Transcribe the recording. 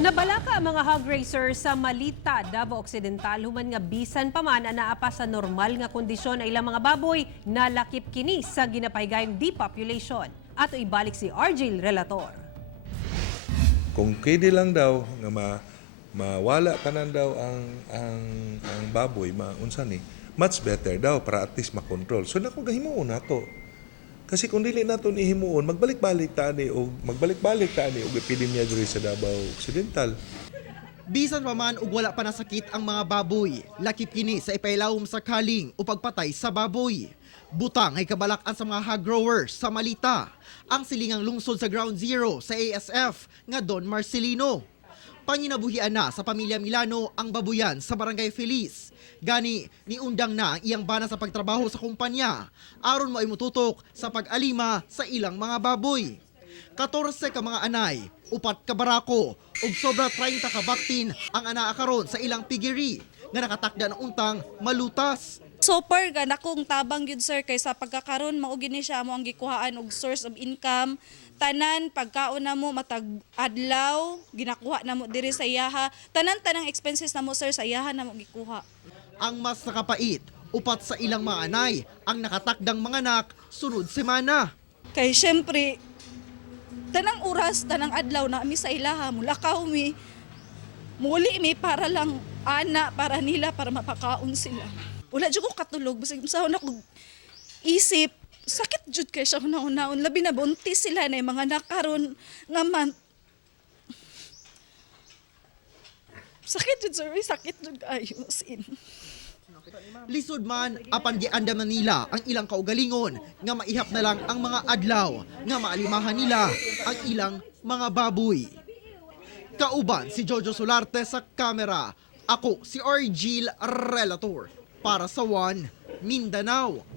Nabalaka ang mga hog racer sa Malita, Davao Occidental human nga bisan pa man anaa sa normal nga kondisyon ay ilang mga baboy na lakip kini sa ginapaygayong depopulation. Ato ibalik si Argel Relator. Kung pwede lang daw nga mawala kanan daw ang baboy, maunsa ni, much better daw para at least makontrol. So nako gahimuon nato. Kasi kung dili nato ni himuon, magbalik-balik ta ni og epidemya diri sa Davao Occidental. Bisan pa man ug wala pa nasakit ang mga baboy, lakip kini sa ipailawom sa kaling o pagpatay sa baboy. Butang ay kabalakan sa mga hog growers sa Malita, ang silingang lungsod sa Ground Zero sa ASF nga Don Marcelino. Panginabuhian na sa pamilya Milano ang babuyan sa Barangay Feliz. Gani, niundang na ang iyang bana sa pagtrabaho sa kumpanya, aron mo ay mututok sa pag-alima sa ilang mga baboy. 14 ka mga anay, 4 ka barako, ug sobra 30 ka baktin ang anaa karon sa ilang piggery nga nakatakda ng untang malutas. Super gana kong tabang yun sir kaysa pagkakaroon mao gini siya mo ang gikuhaan og source of income. Tanan pagkaon na mo matag adlaw ginakuha na mo diri sa iyaha. Tanan expenses na mo sir sa iyaha na mo gikuha. Ang mas nakapait, 4 sa ilang mga anay ang nakatakdang mga anak sunod semana. Kay syempre tanang oras tanang adlaw na mi sa ilaha mulakaw mi. Muli mi para lang ana para nila para mapakaon sila. Wala jud ko katulog basig sahon ako isip sakit jud kay siya una-unaon labi na buntis sila na mga nakaron nga man sakit jud sir sakit jud kayo sin. Lisod man apan giandam na nila ang ilang kaugalingon nga maihap na lang ang mga adlaw nga maalimahan nila ang ilang mga baboy. Kauban si Jojo Solarte sa kamera. Ako si Argel Relator para sa One Mindanao.